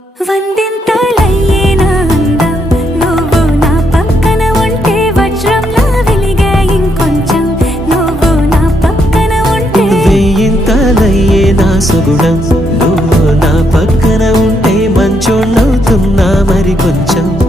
వందింతలయ్యేనా అందం నువ్వు నా పక్కన ఉంటే వజ్రంలా వెలిగే ఇంకొంచెం నువ్వు నా పక్కన ఉంటే వెయ్యింతలయ్యేనా సుగుణం నువ్వు నా పక్కన ఉంటే మంచోణ్ణవుతున్నా మరి కొంచెం